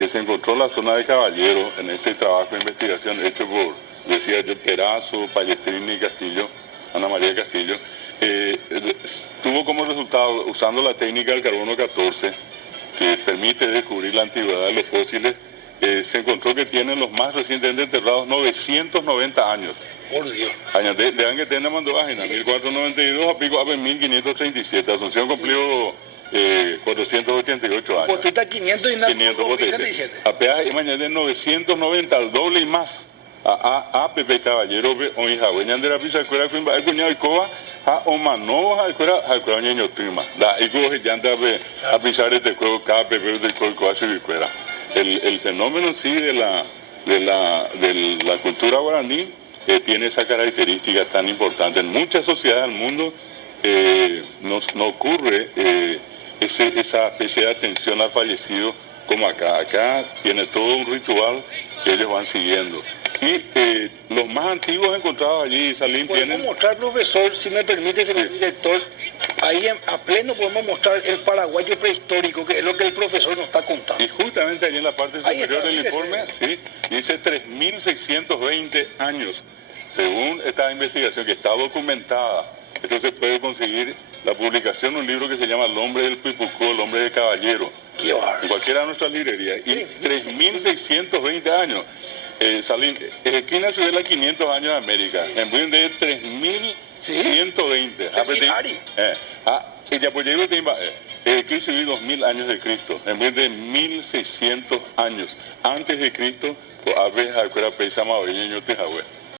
Se encontró la zona de Caballero en este trabajo de investigación hecho por, decía yo, Perazo, Palestrini y Castillo, Ana María Castillo. Tuvo como resultado, usando la técnica del carbono 14, que permite descubrir la antigüedad de los fósiles, se encontró que tienen los más recientemente enterrados 990 años. Por Dios. Años de que tienen mando página, 1492 a pico a 1537. Asunción cumplió 488 años. Pues tú estás 500 y nada. 500 apenas y mañana de 990, al doble y más. A Pepe Caballero, o hija, güey, de la pizza, cuera, fue un cuñado y coba, a Omano, a cuera, ñeño, trima. La ego, ya anda a pisar este juego, cada Pepe del cuerpo, hace y cuera. El fenómeno sí de la cultura guaraní tiene esa característica tan importante. En muchas sociedades del mundo no ocurre esa especie de atención al fallecido como acá. Acá tiene todo un ritual que ellos van siguiendo. Y los más antiguos encontrados allí, Salim, podemos tienen... mostrar, profesor, si me permite, señor director, ahí a pleno podemos mostrar el paraguayo prehistórico, que es lo que el profesor nos está contando. Y justamente allí en la parte superior está, del informe, sí, dice 3.620 años, según esta investigación que está documentada. Esto se puede conseguir la publicación de un libro que se llama El hombre del Pipucó, el hombre del caballero, en cualquiera de nuestras librerías. Y 3.620 años. Salim, ¿quién nació de 500 años de América? En vez de 3.120. Y ya pues llegó Cristo vivió 2.000 años de Cristo, en vez de 1.600 años antes de Cristo, pues a veces acuerda pesa más,